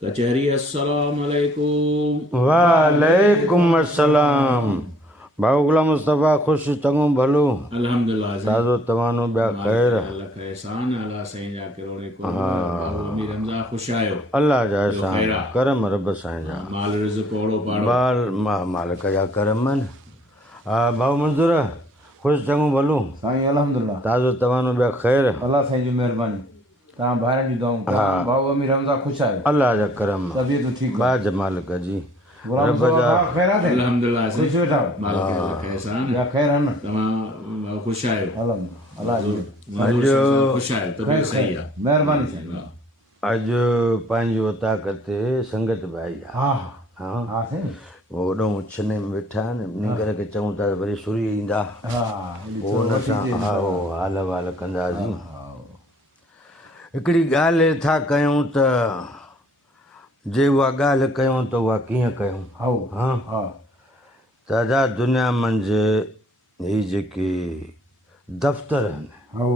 कचहरी अस्सलाम वालेकुम। वालेकुम अस्सलाम। भाऊ गुलाम मुस्तफ़ा ख़ुश चङो भलो अल्हम्दुलिल्लाह सादो तवानो ॿिया ख़ैर अल्लाह का एहसान अल्लाह साईं जा किरोड़े को बाबू अमीर हमज़ा ख़ुश आयो अल्लाह जा ॿियो एहसान ख़ैर आहे? करम रब साईं जा माल रिज़्क़ ओड़ो पाड़ो बाल मालिक जा करम आहिनि। हा भाऊ मंज़ूर ख़ुशि चङो भलो साईं अल्हम्दुलिल्लाह ताज़ो तवानो ॿिया ख़ैर अल्लाह साईं जी महिरबानी तव्हां ॿाहिरि जी दुआऊं हा। भाऊ अमीर हमज़ा ख़ुशि आहियो अल्लाह जा करम तबियत ठीकु बाज मालिक जी गुलाम रब मुस्तफ़ा जा भाउ ख़ैरात आहिनि? अल्हम्दुलिल्लाह साईं ख़ुशि वेठा माल के अल्लाह का एहसान या ख़ैर आहे न तमाम ख़ुश आयो अल्हम्दुलिल्लाह अल्लाह जी मज़ूर साईं ख़ुश आयो ख़ैर तबियत सही ख़ैर आहे महिरबानी साईं अॼु पंहिंजी वताक़त ते संगत बि आई आहे। हा हा हा साईं होॾो उछने में वेठा आहिनि निंगर खे चऊं था वरी सुरी ईंदा हा पोइ हुन सां हा हाल वाल कंदासीं। हिकिड़ी ॻाल्हि था कयूं त जे उहा ॻाल्हि कयूं त उहा कीअं कयूं। हाउ हा हा दादा दुनिया मंझि ही जेके दफ़्तर आहिनि हाउ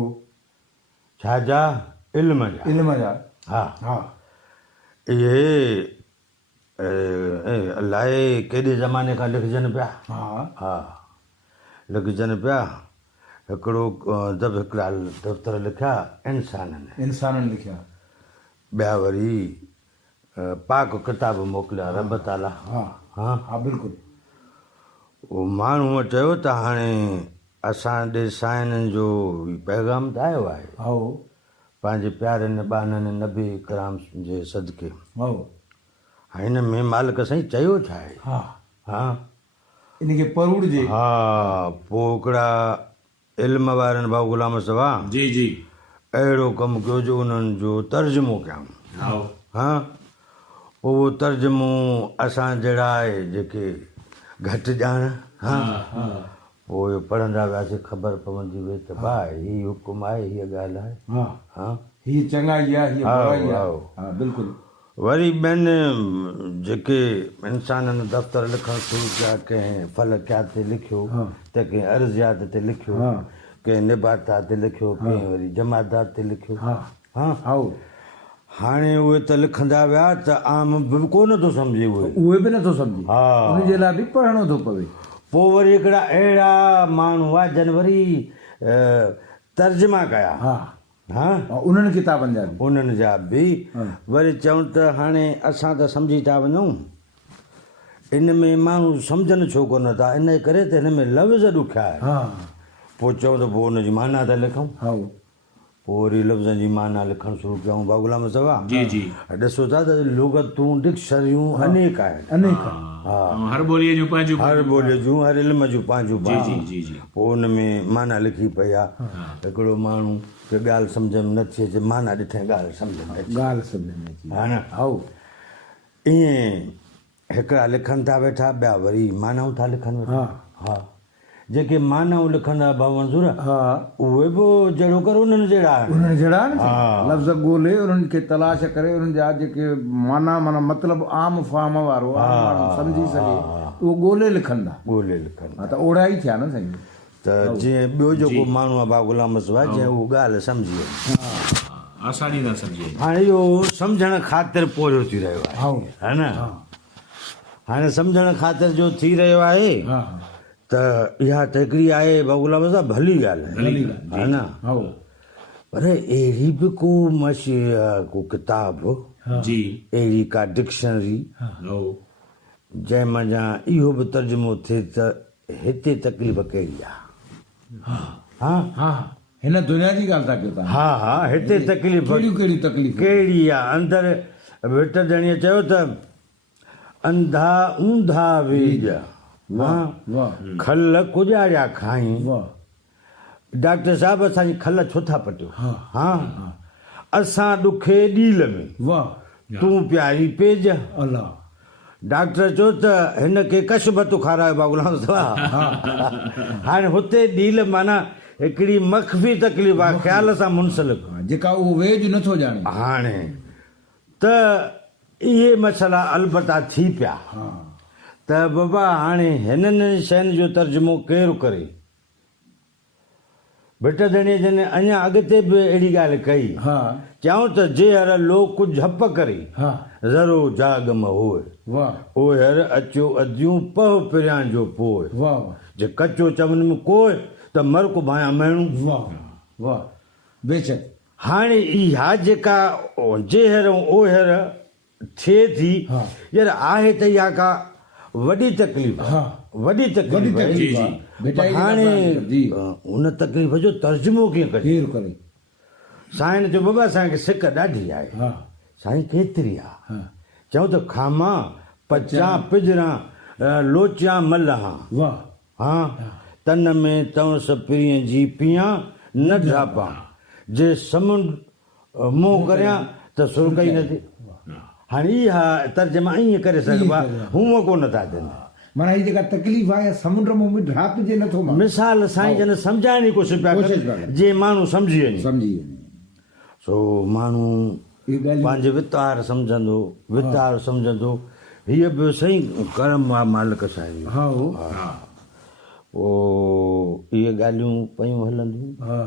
छाजा इल्म जा इल्म जा हा हा इहे अलाए केॾे ज़माने खां लिखजनि पिया हा हा लिखजनि पिया हिकिड़ो हिकिड़ा दफ़्तर लिखिया इंसाननि इंसाननि लिखिया ॿिया वरी पाक किताब मोकिलिया रब ताला हा हा हा बिल्कुलु उहो माण्हूअ चयो त हाणे असां ॾे साइननि जो पैगाम त आयो आहे हाउ पंहिंजे प्यारनि ॿाननि नबी कराम जे सदके हाउ हिन में मालिक साईं चयो छा आहे हा हा इनखे परूड़जे हा पोइ हिकिड़ा इल्म वारनि भाऊ गुलाम मुस्तफ़ा जी जी अहिड़ो कमु कयो जो उन्हनि जो तर्जुमो कयूं आओ हा उहो तर्जुमो असां जहिड़ा आहे जेके घटि ॼाण हा पोइ पढ़ंदा वियासीं ख़बर पवंदी वई त भाई हीअ हुकुम आहे हीअ ॻाल्हि आहे हा हा हीअ चङाई आहे हीअ हाओ, बुराई आहे हाओ। हा बिल्कुलु वरी ॿियनि जेके इंसाननि दफ़्तर लिखणु शुरू कया कंहिं फलकियात ते लिखियो हा। त कंहिं अर्ज़ियात ते लिखियो हा। कंहिं निबातात ते लिखियो कंहिं वरी जमादात ते लिखियो हा हा हाउ हाणे उहे त लिखंदा विया त आम बि कोन थो सम्झे उहे उहे बि नथो सम्झे हा उनजे लाइ बि पढ़णो थो पवे पोइ वरी हिकिड़ा अहिड़ा माण्हू हुआ जन वरी तर्जुमा कया हा हा उन्हनि किताबनि जा बि उन्हनि जा बि हा। वरी चऊं त हाणे असां त सम्झी था वञूं इन में माण्हू सम्झनि छो कोन था इन करे त हिन में लफ़्ज़ ॾुखिया आहे हा पोइ चऊं त पोइ हुनजी माना था लिखूं हाउ पोइ वरी लफ़्ज़नि जी माना लिखणु शुरू कयूं भाऊ गुलाम मुस्तफ़ा जी जी ॾिसो था त लुगतूं डिक्शनरियूं अनेक आहिनि अनेक हा ऐं हर ॿोलीअ जूं पंहिंजूं हर ॿोलीअ जूं हर इल्म जूं पंहिंजूं जी जी जी जी पोइ हुन में माना लिखी पई आहे हिकिड़ो माण्हू खे ॻाल्हि सम्झ में नथी अचे माना ॾिठे ॻाल्हि सम्झ में अचे ॻाल्हि सम्झ में अची हा न हाउ ईअं हिकिड़ा लिखनि था वेठा ॿिया वरी मानाऊं था लिखनि वेठा हा हा जेके मानाऊं लिखंदा भाऊ मंज़ूर हा उहे बि जहिड़ो कर उन्हनि जहिड़ा आहिनि उन्हनि जहिड़ा न हा। लफ़्ज़ ॻोल्हे उन्हनि खे तलाश करे उन्हनि जा जेके माना मतिलबु आम फाम वारो आम माण्हू सम्झी सघे उहो ॻोल्हे लिखंदा ॻोल्हे लिखनि हा त ओड़ा ई थिया न साईं त जीअं ॿियो जेको माण्हू आहे भाऊ गुलाम मुस्तफ़ा जीअं उहो ॻाल्हि सम्झी वञे आसानी सां सम्झे हाणे इहो सम्झण ख़ातिर पोरियो थी रहियो आहे हाउ है न हाणे सम्झण ख़ातिर जो थी रहियो आहे हा त इहा त हिकिड़ी आहे भाऊ गुलाम मुस्तफ़ा भली ॻाल्हि आहे है न हाउ पर अहिड़ी बि को मशी को किताब जी अहिड़ी का डिक्शनरी आओ जंहिं मंझां इहो बि तर्जुमो थिए त हिते तकलीफ़ कहिड़ी आहे हा हा हिन दुनिया जी ॻाल्हि था कयो तव्हां हा हा हिते तकलीफ़ कहिड़ियूं कहिड़ियूं तकलीफ़ कहिड़ी आहे अंदरि विट ॼणीअ चयो त अंधा ऊंधा वेज हा वाह खल कुॼारिया खाई वाह डॉक्टर साहिबु असांजी खल छो था पटियो हा। हा असां ॾुखे ॾील में वाह तूं प्यारी पेज अल्लाह डॉक्टर चयो त हिन खे कशबत खारायो भाऊ गुलाम मुस्तफ़ा हाणे हुते ॾील माना हिकिड़ी मख़फ़ी तकलीफ़ आहे ख़्याल सां मुंसलिक जेका उहो वेज नथो ॼाणे हाणे त इहे मसइला अलबत्ता थी पिया हा त बाबा हाणे हिननि शयुनि जो तर्जुमो केरु करे भिट धणी जने अञा अॻिते बि अहिड़ी ॻाल्हि कई हा चऊं त जे हर लोक कुझु झप करे हा ज़रो जाग में होए वाह ओए हर अचो अदियूं पह पिरियां जो पोइ वाह वाह जे कचो चवनि में कोई त मर को भाया माण्हू वाह वाह बेशक हाणे इहा जेका जेहर ऐं ओहर थिए थी हा। यार आहे त इहा का वॾी तकलीफ़ हा वॾी वॾी तकलीफ़ आहे। तकलीफ़ आहे बेटा पर ये हाणे जी उन तकलीफ़ जो तर्जुमो कीअं कजे केरु करे साईं जो बाबा असांखे सिक ॾाढी आहे हा साईं केतिरी आहे हा चऊं त खामा पचा पिजरा लोचा मलहा वाह हा तन में तवस पिरीअ जी पिया न ड्रापा जे समुंड मोह करियां त सुर्ग ई नथी हाणे इहा तर्जुमा ईअं करे सघिबा हूअं कोन था ॾियनि माना ही जेका तकलीफ़ आहे समुंड में ड्रापजे नथो मां मिसाल साईं जन सम्झाइण जी कोशिशि पिया कोशिशि पिया कनि कनि। जे माण्हू सम्झी वञे सम्झी वञे सो माण्हू इहे ॻाल्हियूं पंहिंजे वितार सम्झंदो वितार सम्झंदो हीअ बि सही कर्म आहे मालिक साईं हा हो पोइ इहे ॻाल्हियूं पयूं हलंदियूं हा